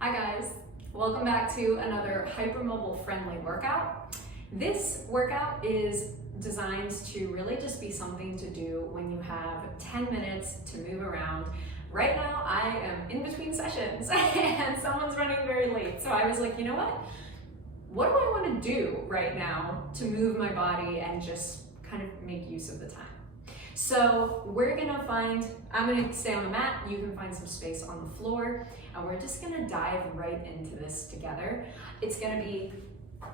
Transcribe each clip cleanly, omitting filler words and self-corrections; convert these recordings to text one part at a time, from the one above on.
Hi guys, welcome back to another Hypermobile Friendly Workout. This workout is designed to really just be something to do when you have 10 minutes to move around. Right now I am in between sessions and someone's running very late, so I was like, you know what do I want to do right now to move my body and just kind of make use of the time? So I'm gonna stay on the mat, you can find some space on the floor, and we're just gonna dive right into this together. It's gonna be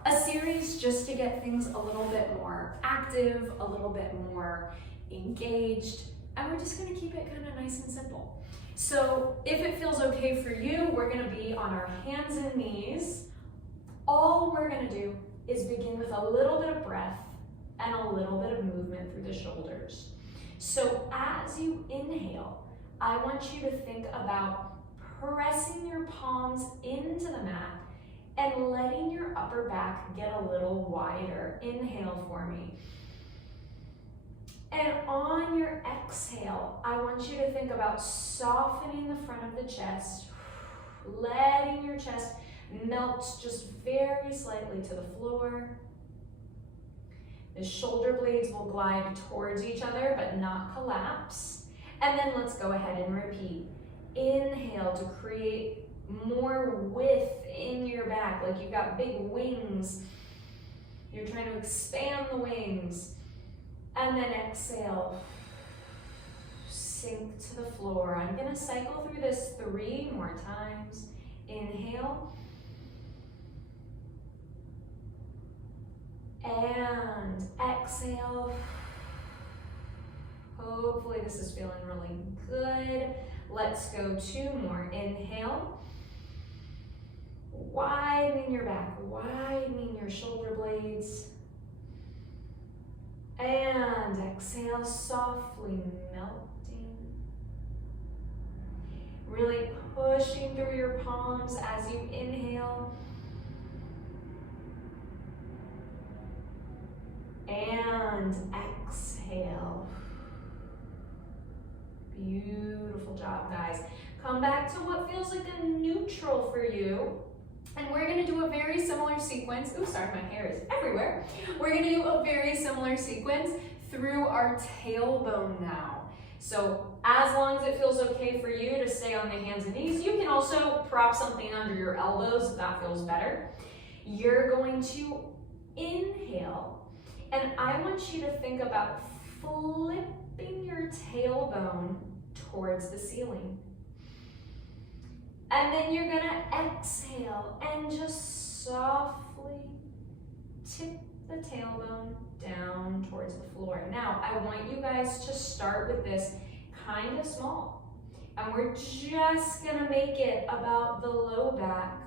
a series just to get things a little bit more active, a little bit more engaged, and we're just gonna keep it kind of nice and simple. So if it feels okay for you, we're gonna be on our hands and knees. All we're gonna do is begin with a little bit of breath and a little bit of movement through the shoulders. So as you inhale, I want you to think about pressing your palms into the mat and letting your upper back get a little wider. Inhale for me. And on your exhale, I want you to think about softening the front of the chest, letting your chest melt just very slightly to the floor. The shoulder blades will glide towards each other but not collapse. And then let's go ahead and repeat. Inhale to create more width in your back, like you've got big wings. You're trying to expand the wings. And then exhale, sink to the floor. I'm gonna cycle through this 3 more times. Inhale. And exhale. Hopefully this is feeling really good. Let's go 2 more. Inhale. Widening your back, widening your shoulder blades. And exhale, softly melting. Really pushing through your palms as you inhale. And exhale. Beautiful job, guys. Come back to what feels like a neutral for you. And we're gonna do a very similar sequence. Oh, sorry, my hair is everywhere. We're gonna do a very similar sequence through our tailbone now. So as long as it feels okay for you to stay on the hands and knees, you can also prop something under your elbows if that feels better. You're going to inhale. And I want you to think about flipping your tailbone towards the ceiling. And then you're gonna exhale and just softly tip the tailbone down towards the floor. Now, I want you guys to start with this kind of small. And we're just gonna make it about the low back,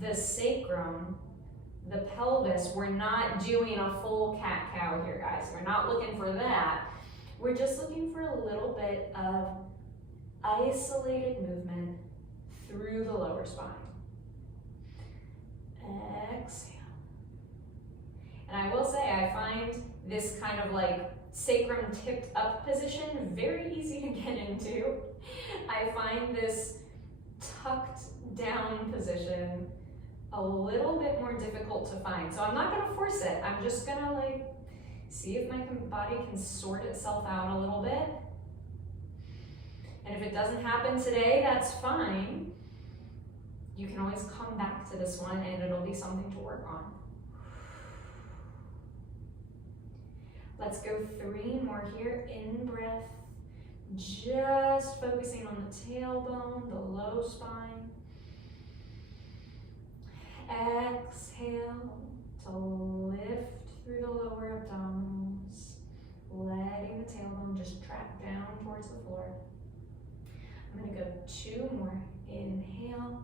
the sacrum, the pelvis. We're not doing a full cat-cow here, guys. We're not looking for that. We're just looking for a little bit of isolated movement through the lower spine. Exhale. And I will say, I find this kind of like sacrum tipped up position very easy to get into. I find this tucked down position a little bit more difficult to find. So I'm not gonna force it. I'm just gonna like see if my body can sort itself out a little bit. And if it doesn't happen today, that's fine. You can always come back to this one and it'll be something to work on. Let's go 3 more here. In breath, just focusing on the tailbone, the low spine. Exhale to lift through the lower abdominals, letting the tailbone just track down towards the floor. I'm going to go 2 more. Inhale.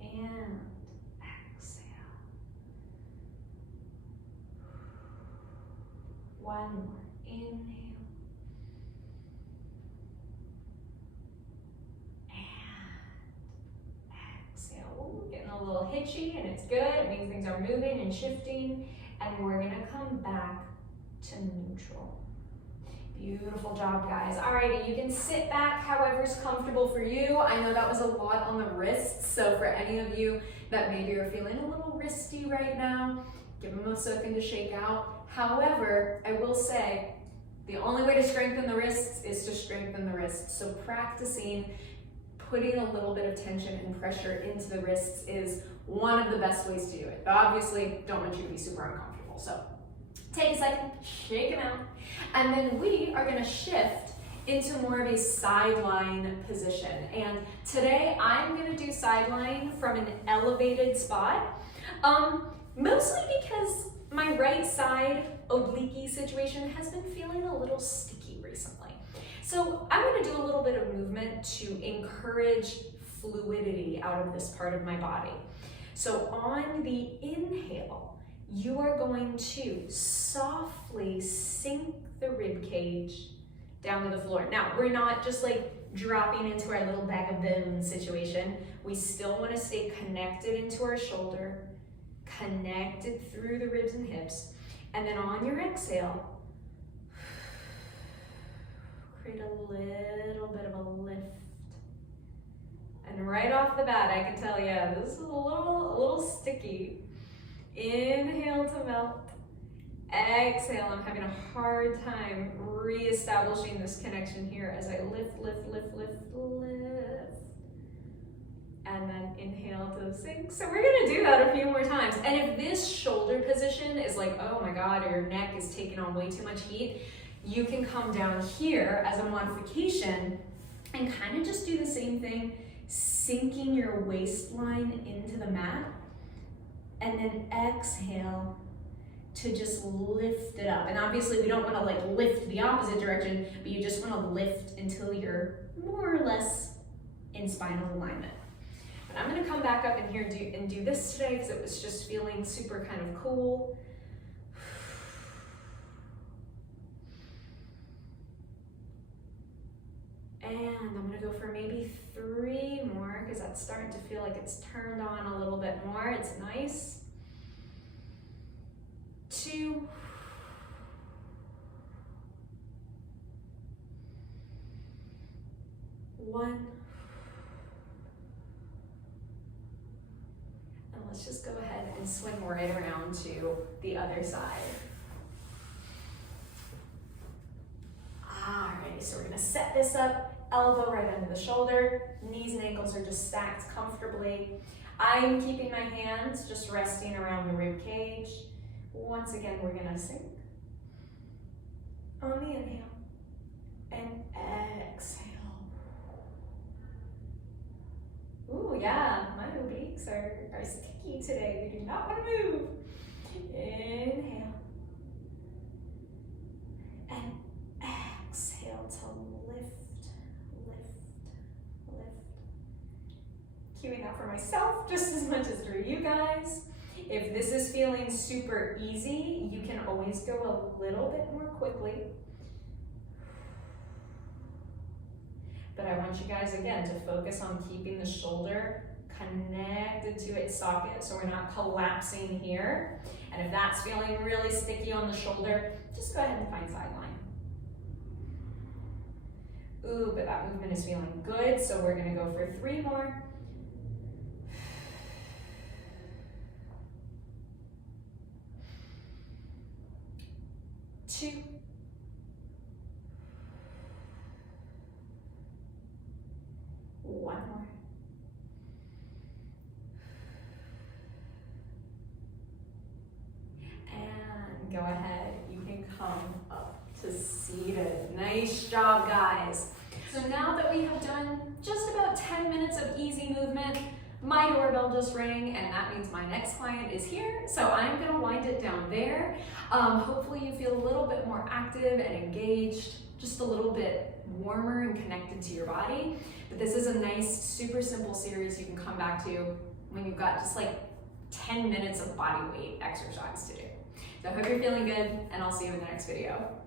And exhale. 1 more. Inhale. Getting a little hitchy, and it's good. It means things are moving and shifting, and we're gonna come back to neutral. Beautiful job, guys. Alrighty, you can sit back however's comfortable for you. I know that was a lot on the wrists, so for any of you that maybe are feeling a little wristy right now, give them a second to shake out. However, I will say, the only way to strengthen the wrists is to strengthen the wrists. So practicing putting a little bit of tension and pressure into the wrists is one of the best ways to do it. But obviously, don't want you to be super uncomfortable. So take a second, shake them out, and then we are gonna shift into more of a sideline position. And today I'm gonna do sideline from an elevated spot, mostly because my right side oblique situation has been feeling a little sticky recently. So I'm gonna do a little bit of movement to encourage fluidity out of this part of my body. So on the inhale, you are going to softly sink the rib cage down to the floor. Now, we're not just like dropping into our little bag of bones situation. We still want to stay connected into our shoulder, connected through the ribs and hips. And then on your exhale, create a little bit of a lift. And right off the bat, I can tell you, this is a little sticky. Inhale to melt. Exhale, I'm having a hard time reestablishing this connection here as I lift, lift, lift, lift, lift. And then inhale to sink. So we're gonna do that a few more times. And if this shoulder position is like, oh my God, or your neck is taking on way too much heat, you can come down here as a modification and kind of just do the same thing, sinking your waistline into the mat, and then exhale to just lift it up. And obviously we don't want to like lift the opposite direction, but you just want to lift until you're more or less in spinal alignment. But I'm going to come back up in here and do this today because it was just feeling super kind of cool. And I'm gonna go for maybe 3 more because that's starting to feel like it's turned on a little bit more. It's nice. 2. 1. And let's just go ahead and swing right around to the other side. Alrighty, so we're gonna set this up, elbow right under the shoulder, knees and ankles are just stacked comfortably. I'm keeping my hands just resting around the rib cage. Once again, we're gonna sink on the inhale and exhale. Ooh, yeah, my obliques are sticky today. We do not want to move. Inhale and exhale to lift, lift, lift. Cueing that for myself just as much as for you guys. If this is feeling super easy, you can always go a little bit more quickly. But I want you guys, again, to focus on keeping the shoulder connected to its socket so we're not collapsing here. And if that's feeling really sticky on the shoulder, just go ahead and find sideline. Ooh, but that movement is feeling good, so we're gonna go for 3 more. 2. 1 more. And go ahead, you can come up to seated. Nice job, guys. So now that we have done just about 10 minutes of easy movement, my doorbell just rang and that means my next client is here. So I'm gonna wind it down there. Hopefully you feel a little bit more active and engaged, just a little bit warmer and connected to your body. But this is a nice, super simple series you can come back to when you've got just like 10 minutes of body weight exercise to do. So I hope you're feeling good and I'll see you in the next video.